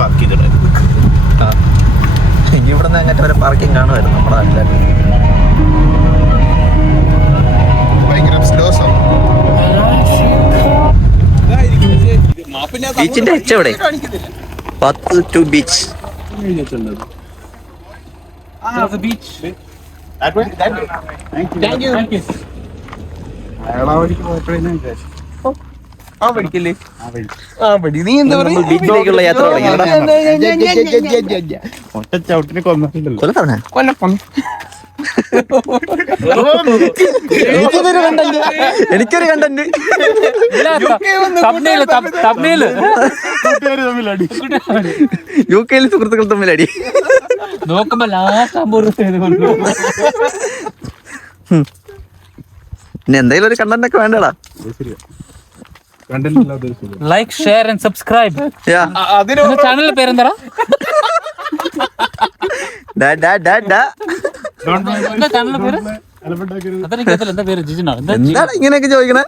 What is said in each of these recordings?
Park ചെയ്തിടായിരുന്നു. ഇവിടെ നിന്ന് അങ്ങനത്തെ ഒരു പാർക്കിംഗ് കാണുമായിരുന്നു നമ്മുടെ നാട്ടിൽ. ഭയങ്കര സ്ലോ സോങ്. ബീച്ചിന്റെ എച്ച് എവിടെ? പത്ത് ടു ബീച്ച്. ബീച്ചിലേക്കുള്ള യാത്ര എനിക്കൊരു കണ്ടന്റ് UK സുഹൃത്തുക്കൾ തമ്മിലടി നോക്കുമ്പോ പിന്നെ എന്തെങ്കിലും ഒരു കണ്ടന്റ് ഒക്കെ വേണ്ടടാ. Like share and subscribe. ചാനലിന്റെ പേരെന്താ? ചാനലിന്റെ പേര് എന്താണ് ഇങ്ങനെയൊക്കെ ചോദിക്കണേ?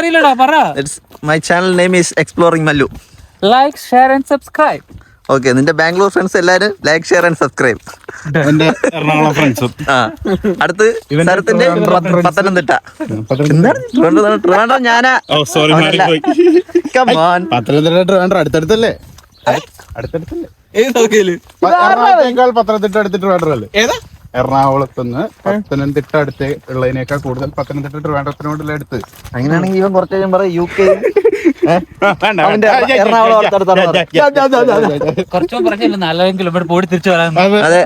അറിയില്ലടാ, പറ. My channel name is exploring Mallu. Like share and subscribe. Okay, നിന്റെ ബാംഗ്ലൂർ ഫ്രണ്ട്സ് എല്ലാരും ലൈക്ക് ഷെയർ ആൻഡ് സബ്സ്ക്രൈബ്. എന്റെ എറണാകുളം ഫ്രണ്ട്സും. അടുത്ത് സ്ഥലത്തിന്റെ പത്തനംതിട്ട. ട്രിവാൻഡ്രം ഞാനാ. പത്തനംതിട്ട അടുത്തടുത്തല്ലേ? എറണാകുളത്തേക്കാൾ പത്തനംതിട്ട അടുത്തിട്ട് ട്രിവാൻഡ്രല്ലേ? എറണാകുളത്തുനിന്ന് പത്തനംതിട്ട അടുത്ത് ഉള്ളതിനേക്കാൾ കൂടുതൽ പത്തനംതിട്ട ട്രിവാൻഡ്രത്തിനോടുള്ള അടുത്ത്. അങ്ങനെയാണെങ്കിൽ ഇവൻ കുറച്ച് കഴിയുമ്പോൾ UK കുറച്ചോ പറഞ്ഞില്ല, 4 കിലോമീറ്റർ പോയി തിരിച്ചു വരാൻ. അതെ,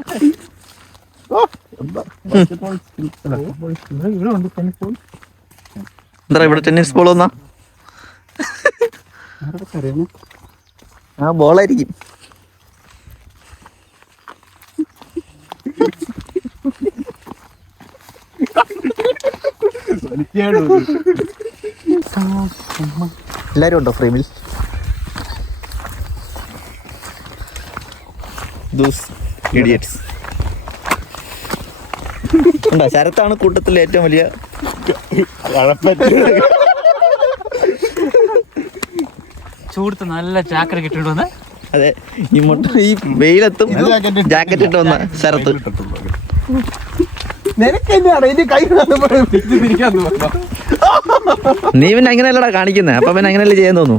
എന്താ ഇവിടെ ടെന്നീസ് ബോൾ വന്നാ? ആ ബോളായിരിക്കും. എല്ലാരും ഉണ്ടോ ഫ്രെയിമിൽ? ഉണ്ടോ? ശരത്താണ് കൂട്ടത്തിലെ ഏറ്റവും വലിയ ചൂടത്ത് നല്ല ചാക്കര കിട്ടിയിട്ടുണ്ടെന്ന്. അതെ, ഈ വെയിലത്തും ജാക്കറ്റ് ഇട്ട് വന്ന ശരത്ത്. നീ പിന്നെ അങ്ങനെയല്ലടാ കാണിക്കുന്നേ, അപ്പൊ പിന്നെ അങ്ങനെയല്ലേ ചെയ്യാൻ തോന്നുന്നു.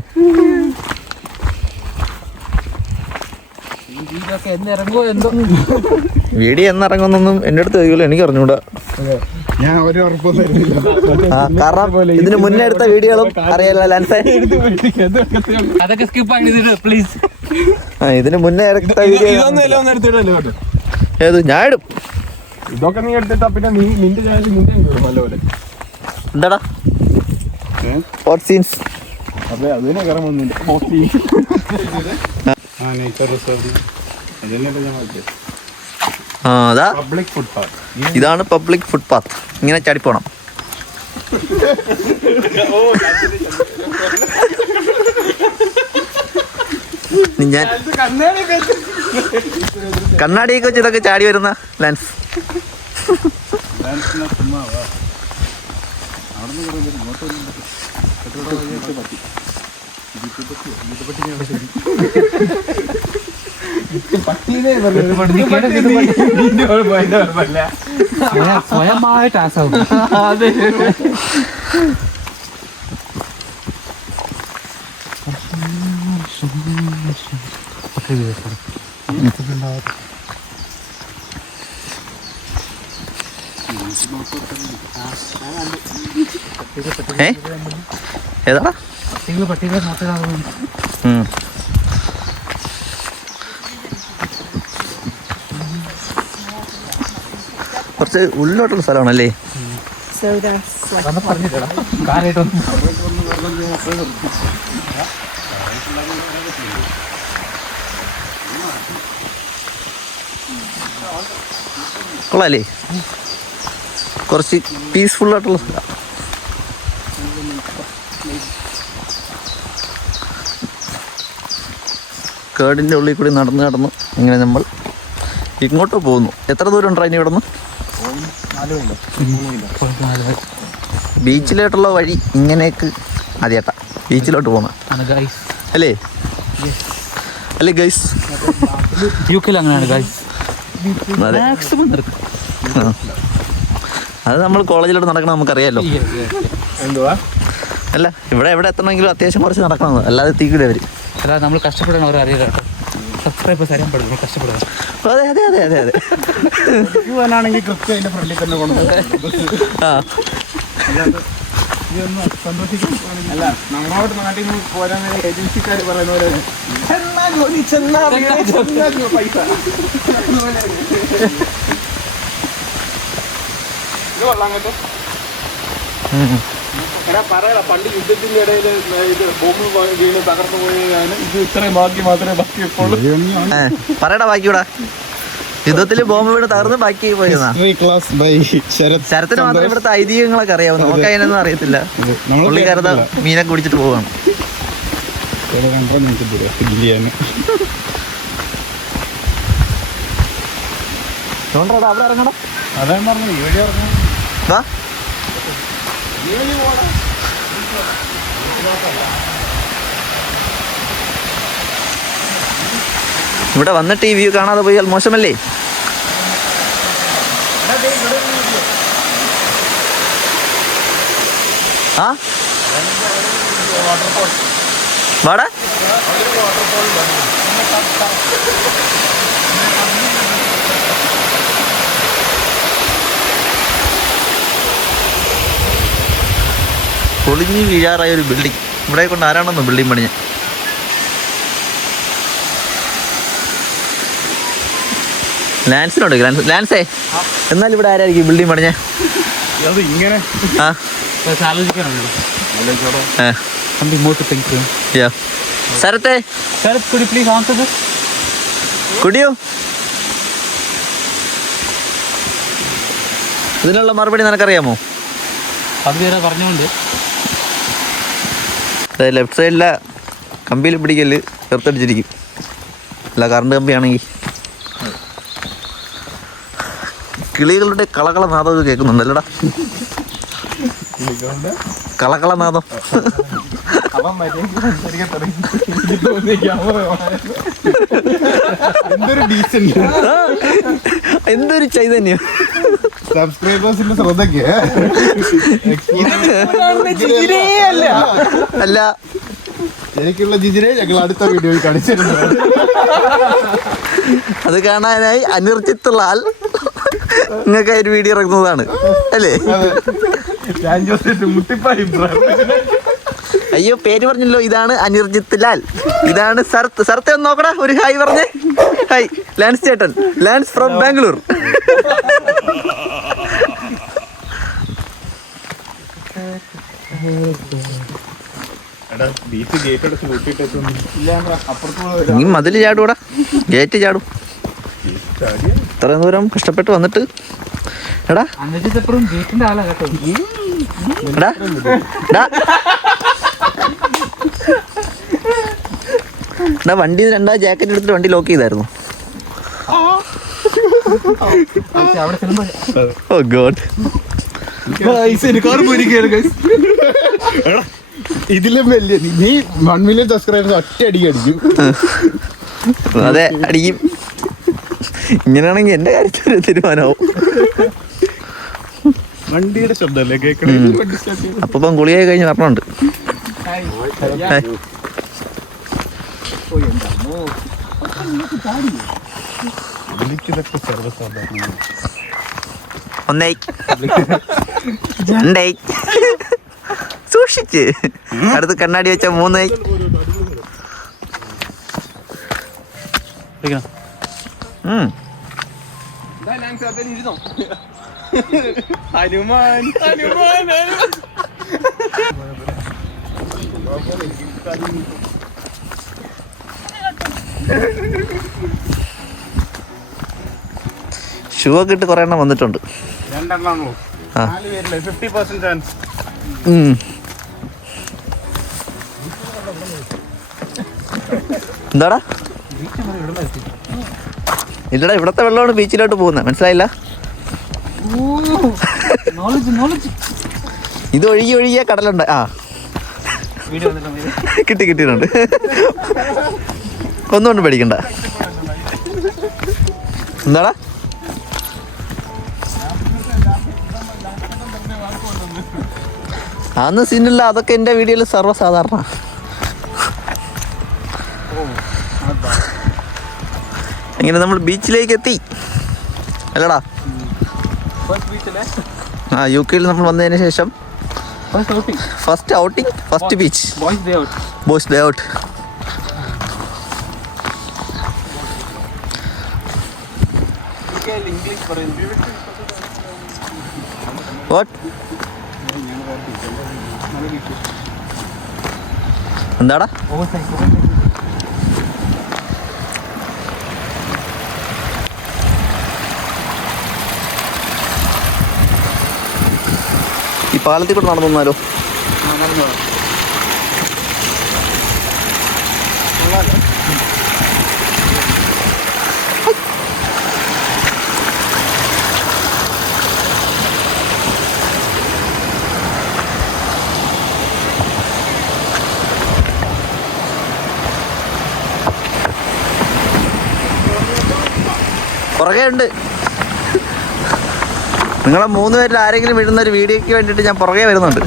വീഡിയോ എന്നിറങ്ങുന്നൊന്നും എന്റെ അടുത്ത് ചോദിക്കുമല്ലോ, എനിക്ക് അറിഞ്ഞൂടാ. ഞാൻ ഒരു ഉറപ്പും തരുന്നില്ല. കാരണം ഇതിന് മുന്നേ എടുത്ത വീഡിയോകളും അറിയാലോ ലാൻസേ. അതൊക്കെ സ്കിപ്പ് ആയിട്ട് പ്ലീസ്. ഇതിന് മുന്നേ എടുത്ത വീഡിയോ ഏത് ഞാൻ ഇടും. ഇതൊക്കെ നീ എടുത്തിട്ടാ പിന്നെ നിന്റെ നല്ലപോലെ എന്താടാ ഹോട്ട് സീൻസ്. അതെ, അതിനെ കയറാൻ വന്നില്ല. അതാ പബ്ലിക് ഫുട്പാത്ത്. ഇതാണ് പബ്ലിക് ഫുട്പാത്ത്. ഇങ്ങനെ ചാടിപ്പോണം. ഞാൻ കണ്ണാടിയൊക്കെ വെച്ച് ഇതൊക്കെ ചാടി വരുന്ന ലാൻസ്. സ്വയമായിട്ട് ആസാവും. ഏതാ പട്ടിക കുറച്ച് ഉള്ളിലോട്ടുള്ള സ്ഥലമാണല്ലേ? കൊള്ളാല്ലേ? കുറച്ച് പീസ്ഫുൾ ആയിട്ടുള്ള സ്ഥലം. കേടിൻ്റെ ഉള്ളിൽ കൂടി നടന്ന് ഇങ്ങനെ നമ്മൾ ഇങ്ങോട്ട് പോകുന്നു. എത്ര ദൂരം ഉണ്ടാ ഇനി ഇവിടെ നിന്ന്? ബീച്ചിലോട്ടുള്ള വഴി ഇങ്ങനെയൊക്കെ ആദ്യമായിട്ടാ ബീച്ചിലോട്ട് പോകുന്നത് അല്ലേ? അല്ലേ ഗൈസ്? UK അങ്ങനെയാണ് ഗൈസ്. അതെ, മാക്സിമം നിർത്തും. അത് നമ്മൾ കോളേജിലോട്ട് നടക്കണം നമുക്കറിയാമല്ലോ. എന്തുവാ അല്ല, ഇവിടെ എവിടെ എത്തണമെങ്കിലും അത്യാവശ്യം കുറച്ച് നടക്കണം, അല്ലാതെ തീക്കൂടെ അവർ. അല്ല, നമ്മൾ കഷ്ടപ്പെടണം, അവർ അറിയാം കേട്ടോ. സബ്സ്ക്രൈബേഴ്സ് അറിയാൻ പാടില്ല, നമ്മൾ കഷ്ടപ്പെടണം. അതെ അതെ അതെ അതെ അതെ. പോകാനാണെങ്കിൽ കൃത്യം അതിന്റെ ഫ്രണ്ടിൽ തന്നെ കൊണ്ടുപോകും. ആ അല്ല, നമ്മളോട് നാട്ടിൽ നിന്ന് പോരാൻ നേരം ഏജൻസിക്കാർ പറയുന്ന പോലെ ചെന്നാ ജോലി, ചെന്നാ പൈസ. ഇത് കൊള്ളാം കേട്ടോ. പറയല, പണ്ട് യുദ്ധത്തിന്റെ ഇടയിൽ ഇത് ബോംബ് വീണ് തകർന്നു പോയതാണ്. ഇത് ഇത്രയും ബാക്കി മാത്രമേ ബാക്കിയുള്ളൂ. പറയടാ ബാക്കിയൂടാ. യുദ്ധത്തിൽ ബോംബ് വീണ് തകർന്ന് ബാക്കി പോയതാ. ശരത്തിന് മാത്രം ഇവിടുത്തെ ഐതിഹ്യങ്ങളൊക്കെ അറിയാവുന്നു, നമുക്ക് അതിനൊന്നും അറിയത്തില്ല. പുള്ളിക്കാരത മീനൊക്കെ കുടിച്ചിട്ട് പോവാണ്. അവിടെ ഇറങ്ങണം. അതാ പറഞ്ഞു, ഈ വഴി ഇറങ്ങണം. ഇവിടെ വന്നിട്ട് ഈ വ്യൂ കാണാതെ പോയാൽ മോശമല്ലേ? ആ വാടാ. പൊളിഞ്ഞ് വീഴാറായ ഒരു ബിൽഡിംഗ്. ഇവിടെ കൊണ്ട് ആരാണെന്ന് ബിൽഡിംഗ് പണിഞ്ഞ? ലാൻസിനോട് ലാൻസേ, എന്നാലും ഇവിടെ ആരായിരിക്കും ബിൽഡിംഗ് പണിഞ്ഞ? ഇങ്ങനെ ആ ആലോചിക്കാനുണ്ടോ? ശരത്തെ, പ്ലീസ് ആൻസർ ദിസ്. കുടിയോ? ഇതിനുള്ള മറുപടി നിനക്കറിയാമോ? അത് വേറെ പറഞ്ഞുകൊണ്ട് ലെഫ്റ്റ് സൈഡിലെ കമ്പിയിൽ പിടിക്കല് ചെറുത്തടിച്ചിരിക്കും. അല്ല, കറണ്ട് കമ്പിയാണെങ്കിൽ കിളികളുടെ കളകളനാദം ഇത് കേൾക്കുന്നുണ്ടല്ലോടാ. കളകളനാദം. എന്തൊരു ചൈതന്യം. സബ്സ്ക്രൈബേഴ്സിന്റെ ശ്രദ്ധയ്ക്ക് അല്ല, എനിക്കുള്ള ജിജിനെ ഞങ്ങൾ അടുത്ത വീഡിയോയിൽ കാണിച്ചിരുന്നു. അത് കാണാനായി അനിർജിത്തുള്ളാൽ നിങ്ങൾക്ക് ഒരു വീഡിയോ ഇറങ്ങുന്നതാണ് അല്ലേ? അയ്യോ, പേര് പറഞ്ഞല്ലോ. ഇതാണ് അനിർജിത്ത് ലാൽ, ഇതാണ് സർത്ത്. സർത്തെ ഒന്ന് നോക്കടാ, ഒരു ഹായ് പറഞ്ഞേ. ഹായ് ലാൻസ് ചേട്ടൻ, ലാൻസ് ഫ്രം ബാംഗ്ലൂർ. നീ മതില് ചാടൂടാ, ഗേറ്റ് ചാടും. ഇത്രയും ദൂരം കഷ്ടപ്പെട്ട് വന്നിട്ട് എടാ എടാ എടാ വണ്ടി രണ്ടാ ജാക്കറ്റ് എടുത്തിട്ട് വണ്ടി ലോക്ക് ചെയ്തായിരുന്നു. ഓ ഗോഡ്, ഇതിലും വലിയ നീ 1 മില്യൺ സബ്സ്ക്രൈബേഴ്സ് ഒറ്റ അടിക്ക് അടിക്കും. അതെ, അടിക്കും. ഇങ്ങനെയാണെങ്കിൽ എന്റെ കാര്യത്തിൽ തീരുമാനമാവും. വണ്ടിയുടെ ശബ്ദമല്ലേ കേൾക്കണേ? അപ്പം ഗുളിയായി കഴിഞ്ഞ് പറഞ്ഞുണ്ട്. ഒന്നേ രണ്ടേ സൂക്ഷിച്ച്, അടുത്ത് കണ്ണാടി വെച്ച 3. ഹനുമാൻ ഷൂ ഒക്കെ ഇട്ട് കുറെ എണ്ണം വന്നിട്ടുണ്ട്. 2 എണ്ണമാണോ? 4 പേരില്ലേ? 50% ചാൻസ്. എന്താടാ? ഇല്ലടാ, ഇവിടത്തെ വെള്ളമാണ് ബീച്ചിലോട്ട് പോകുന്നത്, മനസ്സിലായില്ല? ഇത് ഒഴുകി ഒഴുകിയ കടലുണ്ട്. ആ കിട്ടിയിട്ടുണ്ട്. ഒന്നുകൊണ്ട് പേടിക്കണ്ട. എന്താടാ? അതൊന്നും സീനില്ല, അതൊക്കെ എൻ്റെ വീഡിയോയിൽ സർവ്വസാധാരണ. ഇങ്ങനെ നമ്മൾ ബീച്ചിലേക്ക് എത്തി അല്ലടാ? ആ, UK നമ്മൾ വന്നതിന് ശേഷം first outing, first beach, boys day out. എന്താടാ? ഈ പാലത്തിൽ കൂടെ നടന്നു വന്നാലോ? പുറകെ ഉണ്ട്. നിങ്ങളെ 3 പേരിൽ ആരെങ്കിലും വീഴുന്ന ഒരു വീഡിയോയ്ക്ക് വേണ്ടിയിട്ട് ഞാൻ പുറകെ വരുന്നുണ്ട്.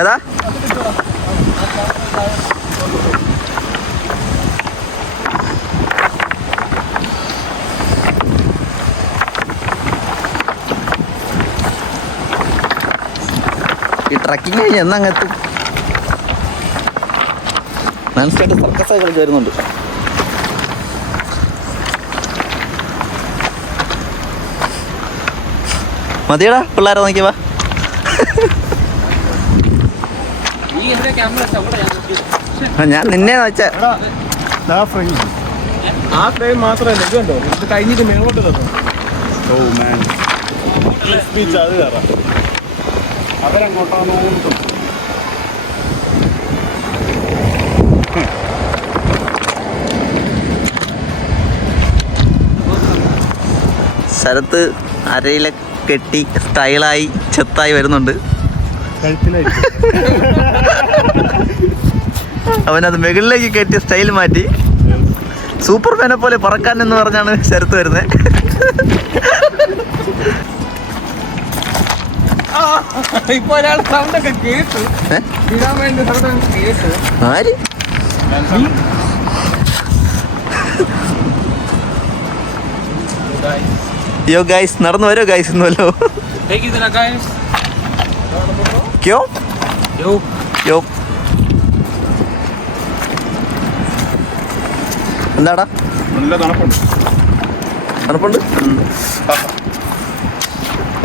ഏതാ? ഈ ട്രക്കിങ് കഴിഞ്ഞ് എന്നങ്ങ് എത്തും? മനസ്സിലായിട്ട് സർക്കസായി കളിച്ച് വരുന്നുണ്ട്. മതിയടാ, പിള്ളേരെ നോക്കിയവാ. ഞാൻ നിന്നെ വെച്ച ആ ഫ്രെയിം മാത്രമല്ല ഇതുണ്ടോ, ഇത് കഴിഞ്ഞിട്ട് മേലോട്ട് തന്നു. അത് കയറാം, അവരങ്ങോട്ടാണോ? ശരത്ത് അരയിലെ കെട്ടി സ്റ്റൈലായി ചെത്തായി വരുന്നുണ്ട്. അവനത് മുകളിലേക്ക് കെട്ടി സ്റ്റൈൽ മാറ്റി സൂപ്പർമാനെ പോലെ പറക്കാൻ എന്ന് പറഞ്ഞാണ് ശരത്ത് വരുന്നത്. ഇപ്പൊ ഒരാൾ സൗണ്ടൊക്കെ കേട്ടു, ഇടാൻ വേണ്ടി സൗണ്ട് കേട്ടു. ആര്? യോ ഗൈസ്, നടന്നു വരോ ഗൈസ് ഒന്നുമല്ലോ. ക്യോ യോ എന്താടാ? നല്ല തണുപ്പുണ്ട്. തണുപ്പുണ്ട്.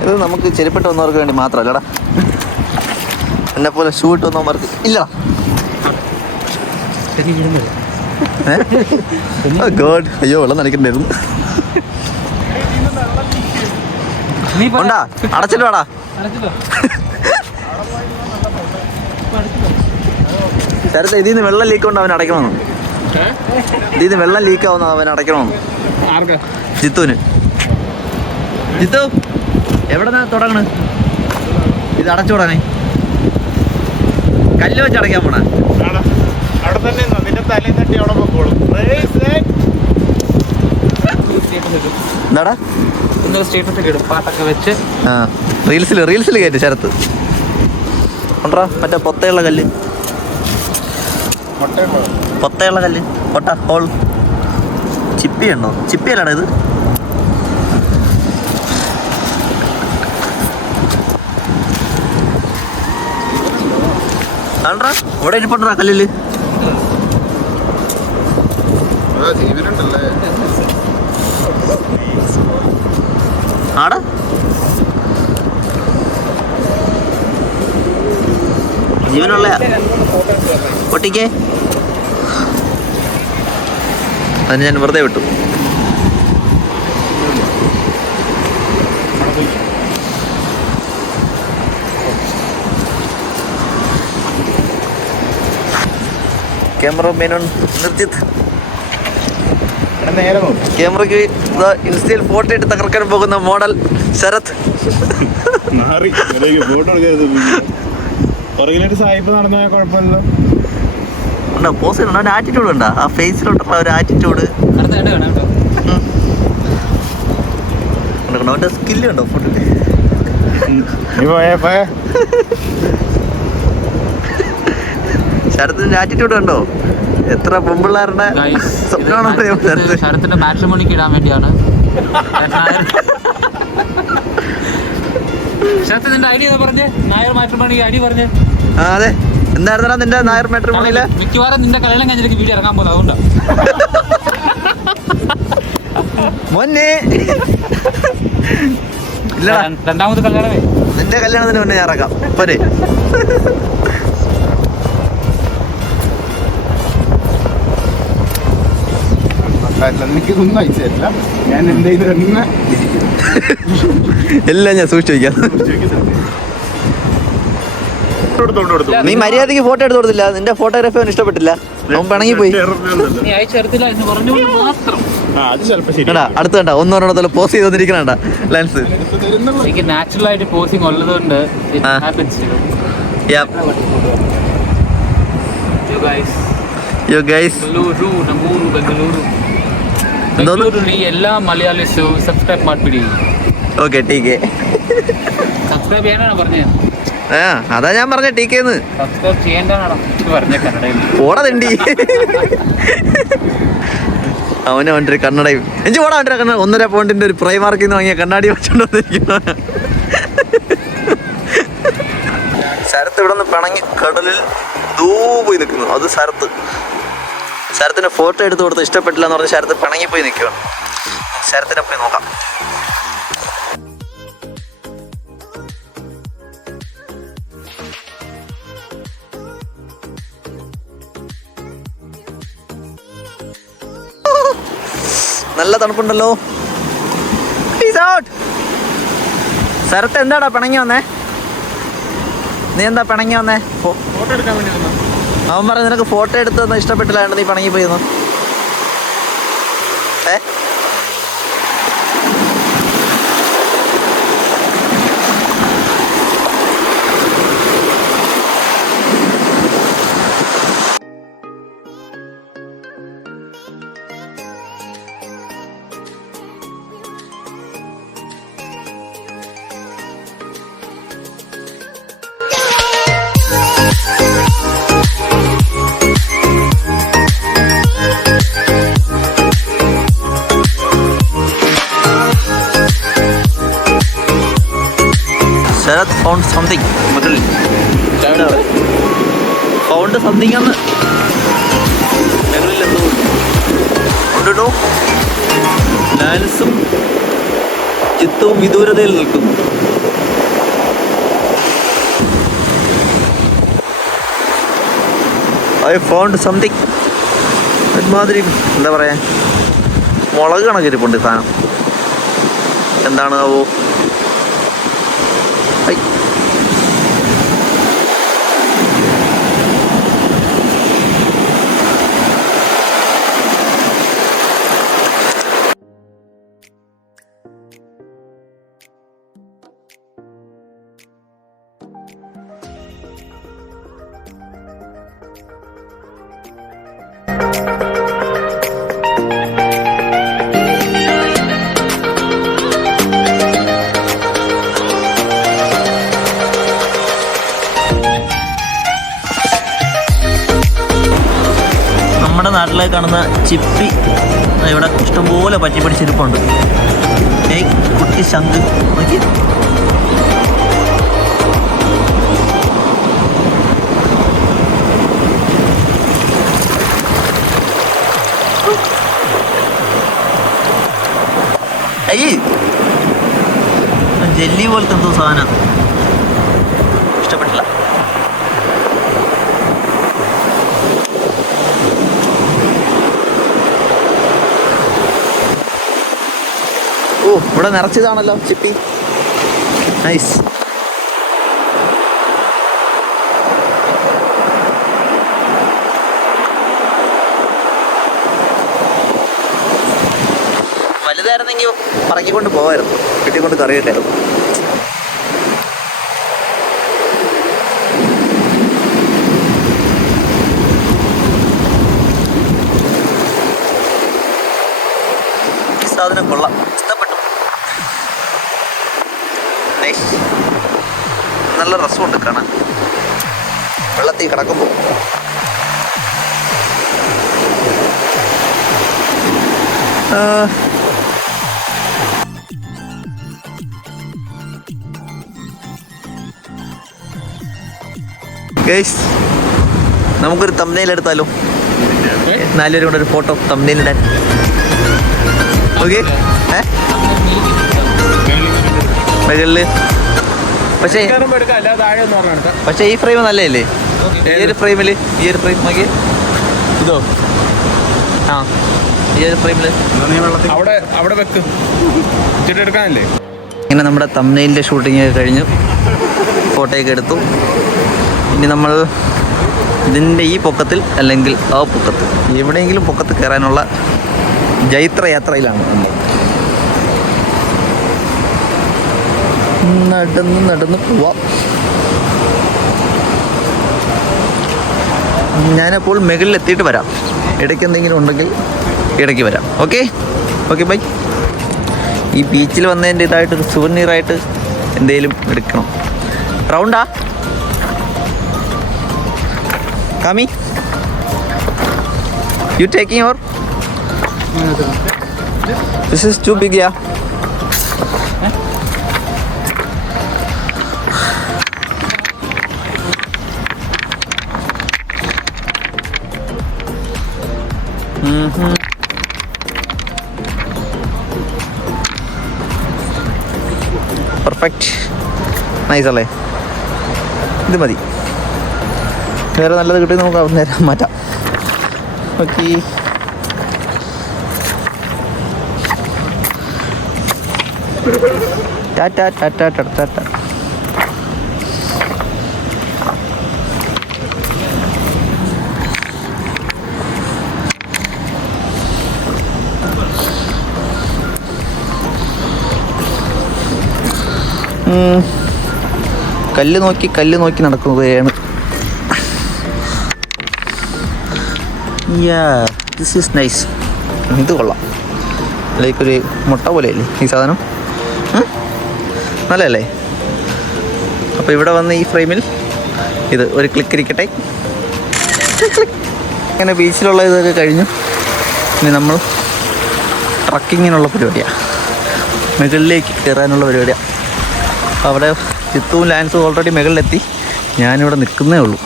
ഇത് നമുക്ക് ചെരുപ്പിട്ട് വന്നവർക്ക് വേണ്ടി മാത്രമല്ലടാ, എന്നെ പോലെ ഷൂ ഇട്ട് വന്നവർക്ക് ഇല്ല. ഗോഡ്, അയ്യോ വെള്ളം നനയ്ക്കണ്ടായിരുന്നു. ഉണ്ടാ? അടച്ചിട്ട് വേടാ. ശരത്ത്, ഇതിൽ നിന്ന് വെള്ളം ലീക്ക് കൊണ്ട് അവൻ അടയ്ക്കണമെന്ന്. ഇതിൽ നിന്ന് വെള്ളം ലീക്ക് ആവുന്ന അവൻ അടയ്ക്കണമെന്ന്. ജിത്തുവിന്. ജിത്തു, എവിടെ തുടങ്ങണ് ഇത് അടച്ചുവിടാനേ? കല്ല് വെച്ച് അടയ്ക്കാൻ പോണ? എന്താടാ? റീൽസിൽ കയറ്റി ശരത്ത് കൊണ്ടാ. മറ്റേ പൊത്തയുള്ള കല്ല്, പൊത്തയുള്ള കല്ല്, പൊട്ട ഹോൾ ചിപ്പി ഉണ്ടോ? ചിപ്പിയല്ലാടാ ഇത്? ആണ്ടാ ഇവിടെ ഇരിപ്പുണ്ടാ കല്ലില്. ആടാ ജീവനുള്ള പൊട്ടിക്കേ. അതിന് ഞാൻ വെറുതെ വിട്ടു. ക്യാമറമാൻ നിർജിത്ത് ക്യാമറയ്ക്ക് ഇൻസ്റ്റയിൽ ഫോട്ടോ ഇട്ട് തകർക്കാൻ പോകുന്ന മോഡൽ ശരത്. പുറകിലൊരു സായിപ്പ് നടന്നു പോയാൽ കുഴപ്പമില്ല. ഉണ്ടോ പോസ് ചെയ്യണം, ആറ്റിറ്റ്യൂഡ് ഉണ്ടോ ആ ഫേസിലോട്ടുള്ള ഒരു ആറ്റിറ്റ്യൂഡ്. അവന്റെ സ്കില്ല് ഉണ്ടോ ഫുഡില്. ശരത്തിന്റെ ആറ്റിറ്റ്യൂഡ് ഉണ്ടോ? എത്ര പെമ്പിള്ളാരുടെ ശരത്തിന്റെ മാട്രിമോണിക്ക് ഇടാൻ വേണ്ടിയാണ്. ശരത്തിന്റെ ഐഡിയ പറഞ്ഞേ, നായർ മാട്രിമോണിക്ക് ഐഡിയ പറഞ്ഞേ. അതെ, എന്തായിരുന്നാ നിന്റെ നായർ മാട്രിമോണിയില്? മിക്കവാറും നിന്റെ കല്യാണം കഴിഞ്ഞിട്ട് വീഡിയോ ഇറങ്ങാൻ പോകുന്നത് അതുകൊണ്ടാണ്. മോനെ ഇല്ല, രണ്ടാമത് കല്യാണമേ. നിന്റെ കല്യാണത്തിന് മുന്നേ ഞാൻ ഇറക്കാം പോരെ. എനിക്കിതൊന്നും അയച്ചില്ല. ഞാൻ എന്റെ ഇത് എല്ലാം ഞാൻ സൂക്ഷിച്ചു വയ്ക്കാം. നീ മര്യാദക്ക് ഫോട്ടോ എടുത്ത് കൊടുത്തില്ല. നിന്റെ ഫോട്ടോഗ്രാഫി അവന് ഇഷ്ടപ്പെട്ടില്ല. അവൻ പിണങ്ങി പോയി. അടുത്ത് കണ്ട ഒന്നോരോടത്തോളം പോസ് ചെയ്ത് വന്നിരിക്കണ ലെൻസ്. എനിക്ക് നാച്ചുറൽ ആയിട്ട് പോസിങ് ഉള്ളതുകൊണ്ട് എല്ലാ മലയാളീസും സബ്സ്ക്രൈബ് ಮಾಡ್ಬಿಡಿ. ഓക്കെ ടീക്കെ സബ്സ്ക്രൈബ് ചെയ്യാനാണ് പറഞ്ഞത്. അതാ ഞാൻ പറഞ്ഞ ടീക്കേന്ന്. സബ്സ്ക്രൈബ് ചെയ്യേണ്ടതാണോ പറഞ്ഞ കന്നഡയിൽ. ഓടാ തിണ്ടി അവനെ വണ്ടി കണ്ണടയും എനിക്ക് ഓടാ വണ്ടി കണ്ണട. 1.5 പൗണ്ടിന്റെ ഒരു പ്രൈമാർക്കിൽ നിന്ന് വാങ്ങിയ കണ്ണാടി വെച്ചോണ്ട് വന്നിരിക്കുന്നു. ശരത്ത് ഇവിടെ നിന്ന് പിണങ്ങി കടലിൽ പോയി നിൽക്കുന്നു. അത് ശരത്തിന് ഫോട്ടോ എടുത്ത് കൊടുത്ത് ഇഷ്ടപ്പെട്ടില്ല എന്ന് പറഞ്ഞ് ശരത്ത് പിണങ്ങിപ്പോയി നിൽക്കുകയാണ്. ശരത്തിനെ പോയി നോക്കാം. നല്ല തണുപ്പുണ്ടല്ലോ. ശരത്ത് എന്താടാ പിണങ്ങി വന്നേ? നീ എന്താ പിണങ്ങി വന്നേ? ഫോട്ടോ എടുക്കാൻ വേണ്ടി വന്നു. അവൻ പറഞ്ഞ നിനക്ക് ഫോട്ടോ എടുത്തൊന്നും ഇഷ്ടപ്പെട്ടില്ലാണ്ട് നീ പിണങ്ങി പോയിരുന്നു. Sarath found something. Found something എന്ന് ഉണ്ടോ? ലാൻസും ചിത്തവും വിദൂരതയിൽ നിൽക്കുന്നു. I found something. ഒരുമാതിരി എന്താ പറയാ, മുളക് കണക്കിരിപ്പുണ്ട് സാധനം. എന്താണ് ആവോ? നമ്മുടെ നാട്ടിലേക്ക് കാണുന്ന ചിപ്പി ഇവിടെ ഇഷ്ടംപോലെ പറ്റി പിടിച്ചിരിപ്പുണ്ട്. കുട്ടി ശംഖ് നോക്കി. ജെല്ലി പോലത്തെ എന്തോ സാധനം. ഇഷ്ടപ്പെട്ടില്ല. ഓ, ഇവിടെ നിറച്ചതാണല്ലോ ചിപ്പി. നൈസ്. വലുതായിരുന്നെങ്കിൽ പറക്കിക്കൊണ്ട് പോവായിരുന്നു, കിട്ടിക്കൊണ്ട് കറിയിട്ടായിരുന്നു. സാധനം കൊള്ളാം, ഇഷ്ടപ്പെട്ടു. നൈസ്, നല്ല രസമുണ്ട് കാണാൻ വെള്ളത്തിൽ കിടക്കുമ്പോൾ. ഗൈസ്, നമുക്കൊരു തംബ്നെയിൽ എടുത്താലോ? 4 പേരും കൂടെ ഒരു ഫോട്ടോ തംബ്നെയിൽ ഇടാൻ. ഓക്കെ, മുകളില്. പക്ഷേ ഈ ഫ്രെയിം നല്ലതല്ലേ? ഈ ഒരു ഫ്രെയിം നോക്കി, ഇതോ? ആ, ഈ ഒരു ഫ്രെയിമില് അവിടെ വെക്ക് എടുക്കാനല്ലേ. ഇങ്ങനെ നമ്മുടെ തംബ്നെയിലിൻ്റെ ഷൂട്ടിങ് ഒക്കെ കഴിഞ്ഞു, ഫോട്ടോയൊക്കെ എടുത്തു. ഇനി നമ്മൾ ഇതിൻ്റെ ഈ പൊക്കത്തിൽ അല്ലെങ്കിൽ ആ പൊക്കത്തിൽ എവിടെയെങ്കിലും പൊക്കത്ത് കയറാനുള്ള ജൈത്രയാത്രയിലാണ് നമ്മൾ. നടന്ന് പോവാം. ഞാനപ്പോൾ മുകളിൽ എത്തിയിട്ട് വരാം. ഇടയ്ക്ക് എന്തെങ്കിലും ഉണ്ടെങ്കിൽ ഇടയ്ക്ക് വരാം. Okay bye. ഈ ബീച്ചിൽ വന്നതിൻ്റെ ഇതായിട്ടൊരു സുവനീറായിട്ട് എന്തെങ്കിലും എടുക്കണം. റൗണ്ടാ Kami, you taking your? This is too big, yeah. Perfect. Nice അല്ലേ? ഇത് മതി. വേറെ നല്ലത് കിട്ടി നമുക്ക് അവിടെ നേരം മാറ്റാം. ഓക്കെ, ടാറ്റാ ടാറ്റാ ടാറ്റാ. കല്ല് നോക്കി നടക്കുകയാണ്. This is nice. ഇത് കൊള്ളാം. ലൈക്ക് ഒരു മുട്ട പോലെയല്ലേ ഈ സാധനം? നല്ലതല്ലേ? അപ്പോൾ ഇവിടെ വന്ന് ഈ ഫ്രെയിമിൽ ഇത് ഒരു ക്ലിക്ക് ഇരിക്കട്ടെ. അങ്ങനെ ബീച്ചിലുള്ള ഇതൊക്കെ കഴിഞ്ഞു. ഇനി നമ്മൾ ട്രക്കിങ്ങിനുള്ള പരിപാടിയാണ്, മുകളിലേക്ക് കയറാനുള്ള പരിപാടിയാണ്. അവിടെ ചിത്തുവും ലാൻസും ഓൾറെഡി മുകളിലെത്തി. ഞാനിവിടെ നിൽക്കുന്നേ ഉള്ളൂ.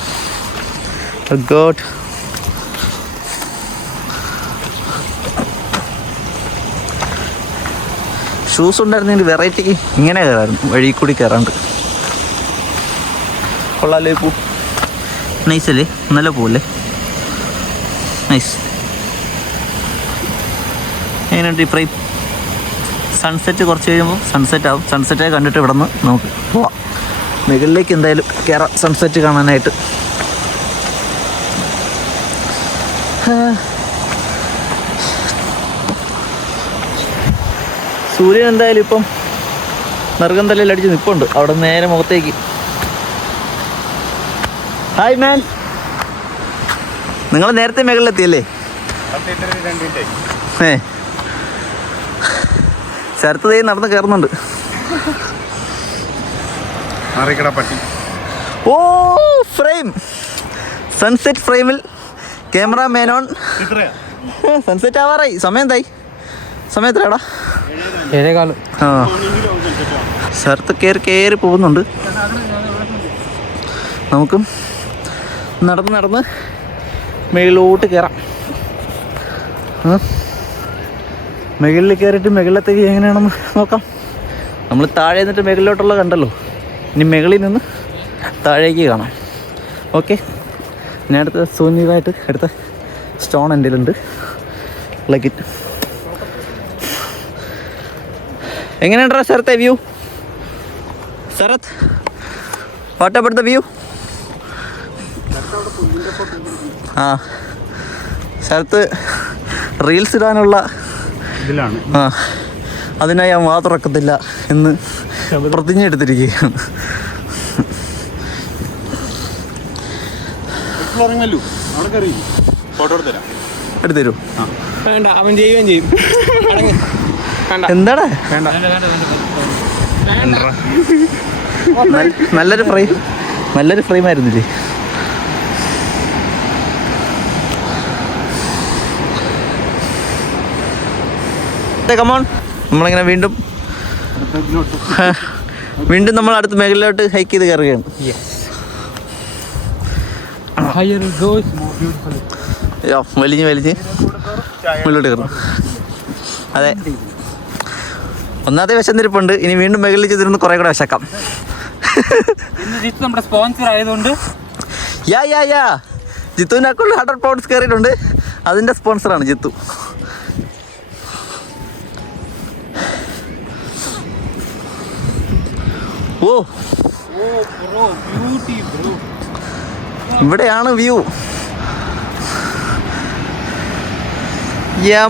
ഗോഡ്, ഷൂസ് ഉണ്ടായിരുന്നെങ്കിൽ വെറൈറ്റിക്ക് ഇങ്ങനെ കയറായിരുന്നു, വഴി കൂടി കയറാണ്ട്. കൊള്ളാലോ ഈ പൂ? നൈസല്ലേ? നല്ല പൂവല്ലേ? നൈസ്. എങ്ങനെയുണ്ട് ഈ ഫ്രെയിം? സൺസെറ്റ് കുറച്ച് കഴിയുമ്പോൾ സൺസെറ്റ് ആവും. സൺസെറ്റൊക്കെ കണ്ടിട്ട് ഇവിടെ നിന്ന് നമുക്ക് പോവാം. മുകളിലേക്ക് എന്തായാലും കയറാം സൺസെറ്റ് കാണാനായിട്ട്. സൂര്യൻ എന്തായാലും ഇപ്പം നെറുകന്തലയിൽ അടിച്ച് നിൽപ്പുണ്ട് അവിടെ നേരെ മുഖത്തേക്ക്. ഹായ് മാൻ, നിങ്ങൾ നേരത്തെ മുകളിലെത്തിയല്ലേ? ശരത്ത് ദേ നടന്ന് കയറുന്നുണ്ട്. ഓ, ഫ്രെയിം, സൺസെറ്റ് ഫ്രെയിമിൽ ക്യാമറ മാൻ ഓൺ. സൺസെറ്റ് ആവാറായി. സമയം എന്തായി? സമയം എത്രയാടാ? 7:15. ആ, ശരത്ത് കയറി പോകുന്നുണ്ട്. നമുക്കും നടന്ന് മുകളിലോട്ട് കയറാം. മുകളിൽ കയറിയിട്ട് മുകളിലത്തേക്ക് എങ്ങനെയാണെന്ന് നോക്കാം. നമ്മൾ താഴെ നിന്നിട്ട് മുകളിലോട്ടുള്ള കണ്ടല്ലോ, ഇനി മുകളിൽ നിന്ന് താഴേക്ക് കാണാം. ഓക്കെ, ഞാൻ അടുത്ത സൂര്യമായിട്ട് എടുത്ത സ്റ്റോൺ എൻ്റെ കയ്യിലുണ്ട്. Like it. എങ്ങനെയുണ്ടാ ശരത്തെ view? Sharath, what about the view? ആ, ശരത്ത് റീൽസ് ഇടാനുള്ള ഇതിലാണ്. ആ, അതിനായി ഞാൻ വാ തുറക്കത്തില്ല എന്ന് പ്രതിജ്ഞ എടുത്തിരിക്കുകയാണ്. എടുത്തരൂ? വേണ്ട, അവൻ ചെയ്യുകയും ചെയ്യും. എന്താടാ നല്ലൊരു ഫ്രെയിം ആയിരുന്നില്ലേ? കമോൺ, നമ്മളിങ്ങനെ വീണ്ടും നമ്മൾ അടുത്ത മേഖലയിലോട്ട് ഹൈക്ക് ചെയ്ത് കയറുകയാണ്. വലിഞ്ഞ് മുകളിലോട്ട് കയറും. അതെ, ഒന്നാമത്തെ വിശന്നിരിപ്പുണ്ട്. ഇനി വീണ്ടും മേഖലയിൽ ചെയ്തിരുന്ന് കുറെ കൂടെ വിശക്കാം. നമ്മുടെ സ്പോൺസർ ആയതുകൊണ്ട് ജിത്തുവിൻ്റെ അക്കൗണ്ടിൽ 100 പൗണ്ട്സ് കയറിയിട്ടുണ്ട്. അതിൻ്റെ സ്പോൺസറാണ് ജിത്തു. ഓ, ഇവിടെയാണ് വ്യൂ.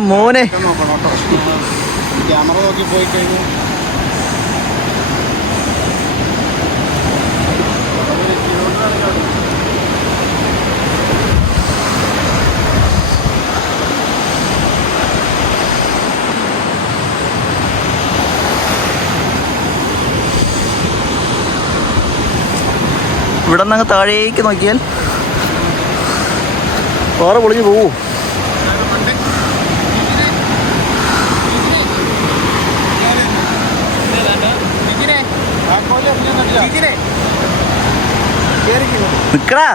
മോനെ, ക്യാമറ നോക്കി പോയി കഴിഞ്ഞു. ഇവിടെ നിന്ന് അങ്ങ് താഴേക്ക് നോക്കിയാൽ പാറ പൊളിഞ്ഞു പോവൂ. നിക്കടാ,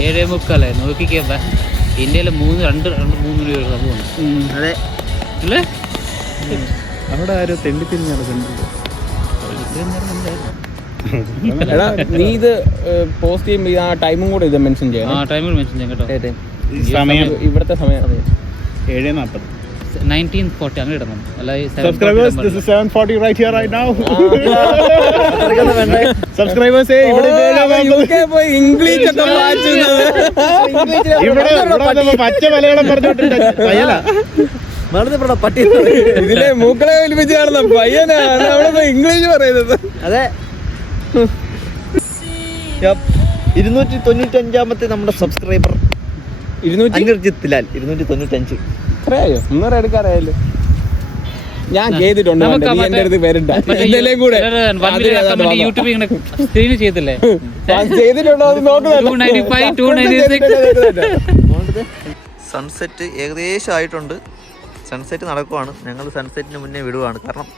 7:45 നോക്കിക്കേ. ഇന്ത്യയിലെ 3 രൂപ. അതെ അല്ലേ? അവിടെ ആരോ തെണ്ടി തിരിഞ്ഞ് നടക്കുന്നുണ്ട്. എടാ, നീ ഇത് പോസ്റ്റ് ചെയ്യുമ്പോൾ ആ ടൈമും കൂടെ ഇത് മെൻഷൻ ചെയ്യണം. ടൈമിൽ മെൻഷൻ ചെയ്യാം കേട്ടോ. സമയം ഇവിടുത്തെ സമയം 7:40. 1940 അങ്ങനെ ഇടണം. Subscribers, this is 7:40 right here right now. Subscribers, ഇവിടെ പച്ച മലയാളം പറഞ്ഞോട്ടുണ്ട്. ഇതിലെ മൂക്കളെ വലിപ്പിച്ച് കാണുന്ന പയ്യനാണ് അവിടെ ഇംഗ്ലീഷ് പറയുന്നത്. അതെ, 295 നമ്മുടെ സബ്സ്ക്രൈബർ 295. എത്രയായോ? 300 എടുക്കാറായല്ലോ. ഞാൻ ചെയ്തിട്ടുണ്ട്. എന്റെ അടുത്ത് വരണ്ട. സൺസെറ്റ് ഏകദേശം ആയിട്ടുണ്ട്. സൺസെറ്റ് നടക്കുവാണ്. ഞങ്ങൾ സൺസെറ്റിന് മുന്നേ വിടുവാണ്. കാരണം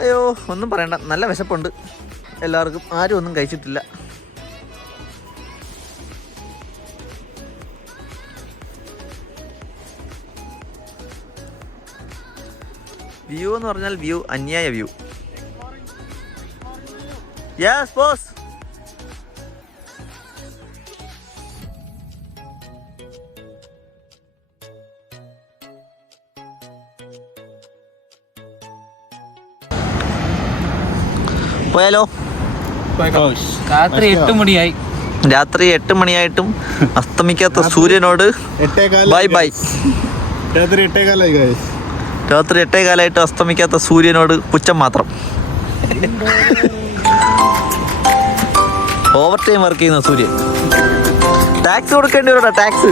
അയ്യോ ഒന്നും പറയണ്ട, നല്ല വിശപ്പുണ്ട് എല്ലാവർക്കും. ആരും ഒന്നും കഴിച്ചിട്ടില്ല. വ്യൂ എന്ന് പറഞ്ഞാൽ വ്യൂ, അന്യായ വ്യൂ. Yes boss. പോയാലോ? രാത്രി 8 മണിയായി. രാത്രി 8 മണിയായിട്ടും അസ്തമിക്കാത്ത സൂര്യനോട് ബൈ ബൈ. രാത്രി 8:15. രാത്രി 8:15 അസ്തമിക്കാത്ത സൂര്യനോട് പുച്ഛം മാത്രം. ഓവർ ടൈം വർക്ക് ചെയ്യുന്ന സൂര്യൻ. ടാക്സ് കൊടുക്കേണ്ടി വരടാ. ടാക്സ്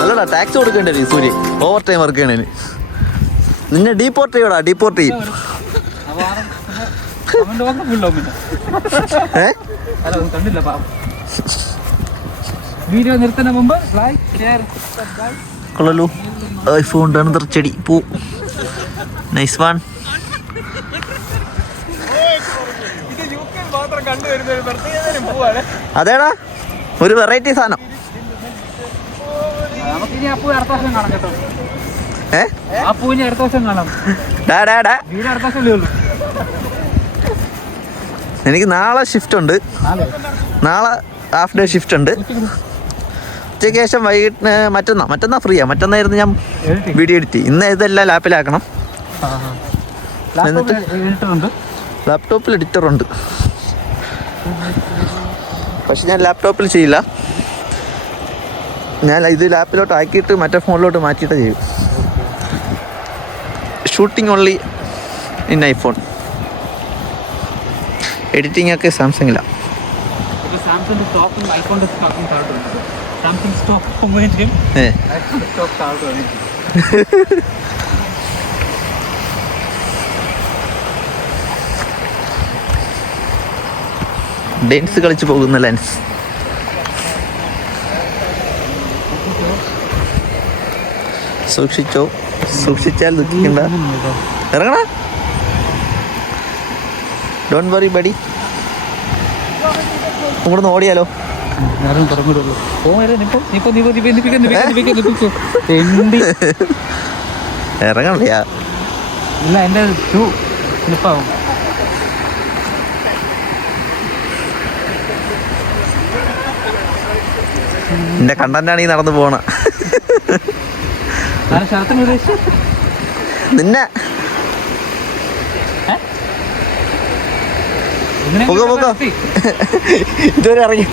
അല്ലടാ, ടാക്സ് കൊടുക്കേണ്ടി വരും സൂര്യൻ ഓവർ ടൈം വർക്ക് ചെയ്യണേന്. നിന്നെ ഡീപ്പോർട്ട് ചെയ്യടാ, ഡീപ്പോർട്ട് ചെയ്യും. വീഡിയോ നിർത്തുന്ന മുമ്പ് കൊള്ളലോ. ഐഫോൺ ചെടി പൂ. Nice one. അതേടാ, ഒരു വെറൈറ്റി സാധനം. എനിക്ക് നാളെ ഷിഫ്റ്റ് ഉണ്ട്. നാളെ ഹാഫ് ഡേ ഷിഫ്റ്റ് ഉണ്ട്. ഉച്ചയ്ക്ക് ശേഷം വൈകിട്ട് മറ്റന്നാ ഫ്രീയാ. മറ്റന്നായിരുന്നു ഞാൻ വീഡിയോ എഡിറ്റ്. ഇന്ന് ഇതെല്ലാം ലാപ്പിലാക്കണം. എന്നിട്ട് ലാപ്ടോപ്പിൽ എഡിറ്ററുണ്ട്. പക്ഷെ ഞാൻ ലാപ്ടോപ്പിൽ ചെയ്യില്ല. ഞാൻ ഇത് ലാപ്പിലോട്ട് ആക്കിയിട്ട് മറ്റേ ഫോണിലോട്ട് മാറ്റിയിട്ട് ചെയ്യും. Shooting only in iPhone. Editing ഒക്കെ സാംസങ്ങിലാണ്. ഡാൻസ് കളിച്ച് പോകുന്ന ലെൻസ്. സൂക്ഷിച്ചോ, സൂക്ഷിച്ചാൽ ദുഃഖിക്കണ്ട. ഇറങ്ങണ, ഡോണ്ട് വറി ബഡി. ഇവിടുന്ന് ഓടിയാലോ? ഇറങ്ങണ്ടയാ. ഇല്ല, എൻ്റെ ഷൂ സ്ലിപ്പാവും. എന്റെ കണ്ടന്റാണ് ഈ നടന്നു പോണ. നിന്നെ ഇതുവരെ ഇറങ്ങി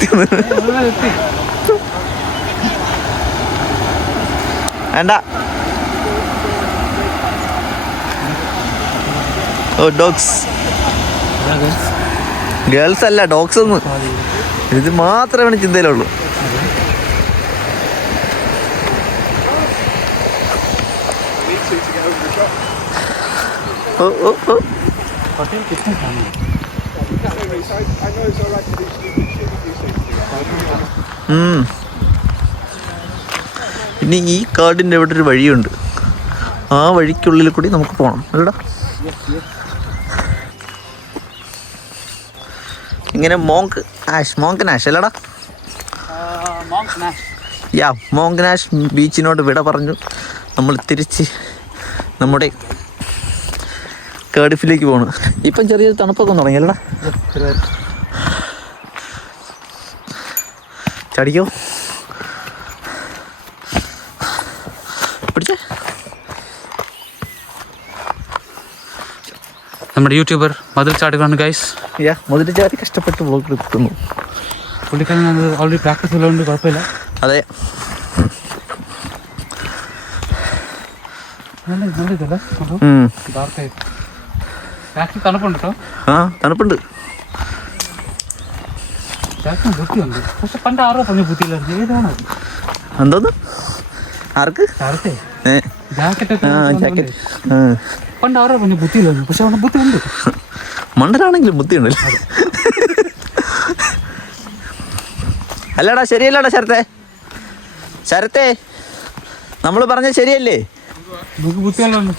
വേണ്ട. ഓ ഡോഗ്സ്, ഗേൾസ് അല്ല ഡോഗ്സ് ഒന്ന്. ഇത് മാത്രമേ ചിന്തയിലുള്ളൂ. ഇനി ഈ കാർഡിൻ്റെ ഇവിടെ ഒരു വഴിയുണ്ട്. ആ വഴിക്കുള്ളിൽ കൂടി നമുക്ക് പോകണം അല്ലടാ. ഇങ്ങനെ മോങ്ക് നാഷ് അല്ലടാ. യാ, മോങ്ക് നാഷ് ബീച്ചിനോട് വിട പറഞ്ഞു നമ്മൾ തിരിച്ച് നമ്മുടെ കാർഡിഫിലേക്ക് പോകണം. ഇപ്പം ചെറിയൊരു തണുപ്പൊക്കെ തുടങ്ങിയല്ലടാ. ചടിക്കോ, പിടിച്ചേ. നമ്മുടെ യൂട്യൂബർ മതിൽ ചാടുകയാണ് ഗൈസ്. മതിൽ ചാടി കഷ്ടപ്പെട്ട് വ്ളോഗ് എടുക്കുന്നു. പുള്ളിക്കാരൻ ഓൾറെഡി പ്രാക്ടീസ് ഉള്ളതുകൊണ്ട് കുഴപ്പമില്ല. അതെ, തണുപ്പുണ്ട് കേട്ടോ. ആ തണുപ്പുണ്ട്. ബുദ്ധിയുണ്ട്, പക്ഷെ പണ്ട് ആരോ പറഞ്ഞ ബുദ്ധിയില്ലായിരുന്നു. ഏതാണ് എന്തോന്ന്? ആർക്ക്? ജാക്കറ്റ് പണ്ട് ആരോ പറഞ്ഞ ബുദ്ധിയില്ലായിരുന്നു, പക്ഷെ അവന് ബുദ്ധിയുണ്ട്. മണ്ടനാണെങ്കിലും ബുദ്ധിയുണ്ടല്ലോ. അല്ലടാ, ശരിയല്ലടാ ശരത്തെ നമ്മൾ പറഞ്ഞ ശരിയല്ലേ? ബുദ്ധിയുള്ളൂ.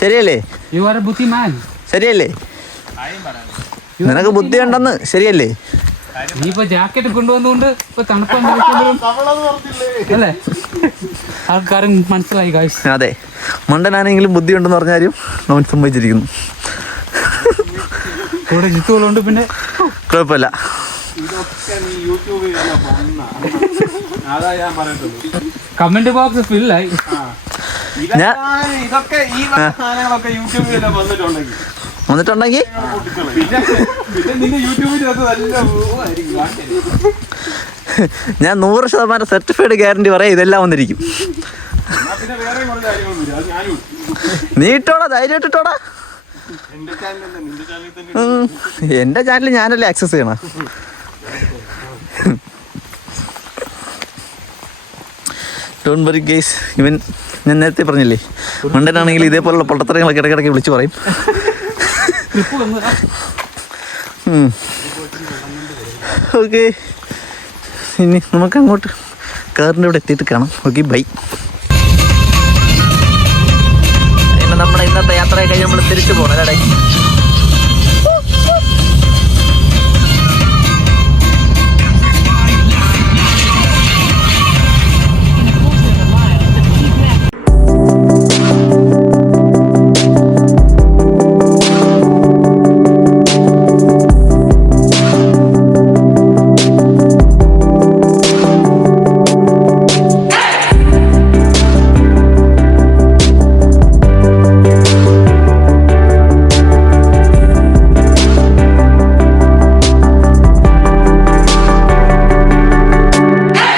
ശരിയല്ലേ? യു ആർ എ ബുദ്ധിമാൻ. ശരിയല്ലേ? നിനക്ക് ബുദ്ധിയുണ്ടെന്ന്. ശരിയല്ലേ? നീ ഇപ്പൊ ജാക്കറ്റ് കൊണ്ടുവന്നുകൊണ്ട് ഇപ്പൊ തണുപ്പല്ലേ ആൾക്കാരും മനസ്സിലായി ഗൈസ്. അതെ, മണ്ടനാണെങ്കിലും ബുദ്ധിയുണ്ടെന്ന് പറഞ്ഞാലും അവൻ സമ്മതിച്ചിരിക്കുന്നു. കൂടെ ജിത്തുകളുണ്ട്, പിന്നെ കുഴപ്പമില്ല. കമന്റ് ബോക്സ് ഫില്ലായി. വന്നിട്ടുണ്ടെങ്കിൽ ഞാൻ 100% സർട്ടിഫൈഡ് ഗ്യാരണ്ടി പറയാം, ഇതെല്ലാം വന്നിരിക്കും. നീ ഇട്ടോടാ, ധൈര്യമായിട്ട് ഇട്ടോടാ. എന്റെ ചാനൽ ഞാനല്ലേ ആക്സസ് ചെയ്യണ. Don't worry guys. ഇവൻ ഞാൻ നേരത്തെ പറഞ്ഞില്ലേ, മണ്ടനാണെങ്കിൽ ഇതേപോലുള്ള പൊട്ടത്തരങ്ങളൊക്കെ ഇടയ്ക്കിടയ്ക്ക് വിളിച്ചു പറയും. ഓക്കെ, ഇനി നമുക്ക് അങ്ങോട്ട് കാറിൻ്റെ ഇവിടെ എത്തിയിട്ട് കാണാം. Okay, bye. പിന്നെ നമ്മുടെ ഇന്നത്തെ യാത്രയൊക്കെ നമ്മൾ തിരിച്ചു പോകണം അല്ലേ?